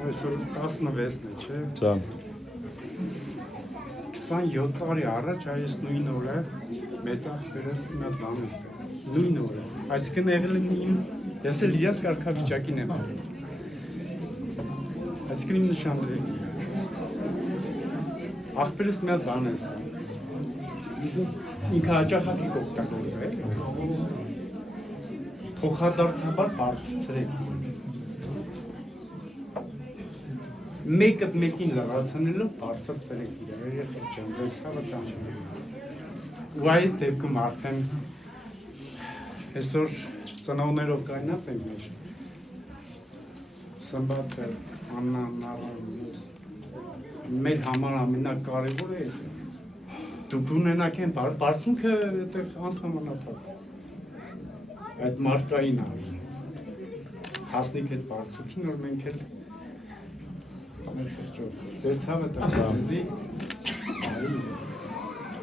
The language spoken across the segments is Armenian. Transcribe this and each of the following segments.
Այսօր 16-ն է, չէ։ Ջան։ 27 տարի առաջ այս նույն օրը մեծ աղբերս մի հատ բան է։ Նույն օրը։ Այսինքն եղել է իմ ես էլ իրաց կարգավիճակին եմ արել։ Այսինքն իմ նշանները։ Աղբերս մի հատ բան է։ Ինքը հաճախակի կօգտագործել։ Փոխադարձաբար բարձրացրել։ Մեկը մեկին լրացնելով բարձրացրել իրար երեխեք ջան, ձեզ հավը ճանչել։ Ու այդ դեպքում արդեն այսօր ծնողներով կայնած ենք մեր Սմբատը, Աննան, Նարան, մեր համար ամենակարևորը է դուք ունենաք են բարձունքը անսահմանափակ այդ մարդկային արժի հասնիք այդ բարձունքին, որ մենք էլ ձեր ցավը տալի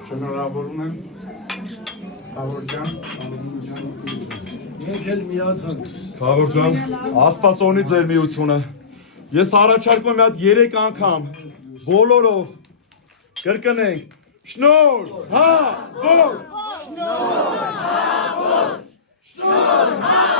շնորհավորում եմ Խավոր ջան, Մենք էլ միացանք։ Խավոր ջան, Աստվածոնի ձեր միությունը։ Ես առաջարկում եմ մի հատ 3 անգամ բոլորով կրկնենք։ Շնորհավոր, շնորհավոր, շնորհավոր